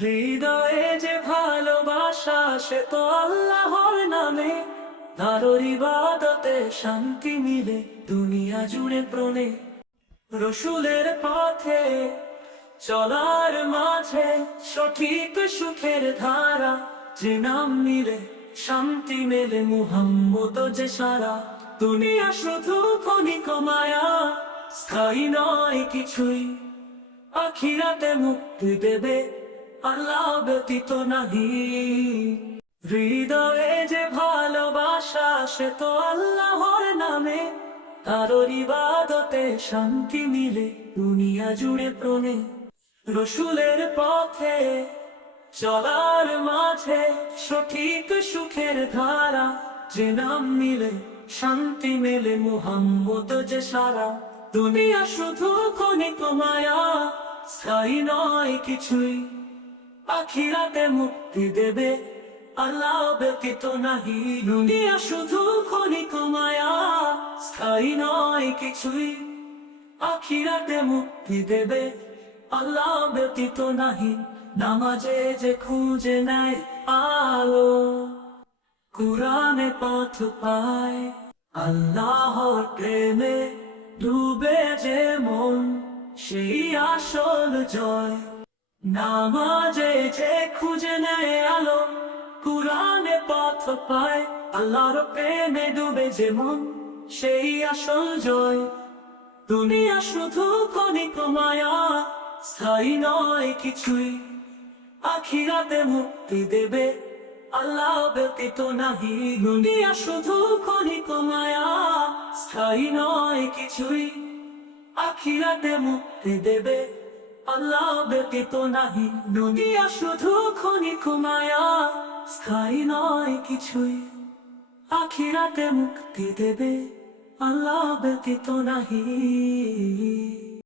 হৃদয়ে যে ভালোবাসা সে তো আল্লাহর নামে, তার ইবাদতে শান্তি মিলে দুনিয়া জুড়ে প্রণে। রসুলের পথে চলার মাঝে সঠিক সুখের ধারা, যে নাম মিলে শান্তি মেলে মুহাম্মদ যে সারা। দুনিয়া শুধু ক্ষণিক মায়া, স্থায়ী নয় কিছুই, আখিরাতে মুক্তি দেবে আল্লাহ ব্যতীত নাহি। হৃদয়ে যে ভালোবাসা সে তো আল্লাহর নামে, তার ইবাদতে শান্তি মিলে দুনিয়া জুড়ে প্রণে। রসুলের পথে চলার মাঝে সঠিক সুখের ধারা, যে নাম মিলে শান্তি মেলে মুহাম্মদ যে সারা। দুনিয়া শুধু ক্ষণিক মায়া, স্থায়ী নয় কিছুই, আখিরাতে মুক্তি দেবে আল্লাহ ব্যতীত নাহি। দুনিয়া শুধু ক্ষণিক মায়া, স্থায়ী নয় কিছুই, আখিরাতে মুক্তি দেবে আল্লাহ ব্যতীত নাহি। নামাজে যে খুঁজে নেয় আলো, কুরআনে পথ পায়, আল্লাহর প্রেমে ডুবে যে মন সেই আসল জয়। নামাজে যে খুঁজে নেয় আলো, কুরআনে পথ পায়, আল্লাহর প্রেমে ডুবে যে মন সেই আসল জয়। দুনিয়া শুধু ক্ষণিক মায়া, স্থায়ী নয় কিছুই, আখিরাতে মুক্তি দেবে আল্লাহ ব্যতীত নাহি। দুনিয়া শুধু ক্ষণিক মায়া, স্থায়ী নয় কিছুই, আখিরাতে মুক্তি দেবে আল্লাহ ব্যতীত নাহি। দুনিয়া শুধু ক্ষণিক মায়া, স্থায়ী নয় কিছুই, আখিরাতে মুক্তি দেবে আল্লাহ ব্যতীত নাহি।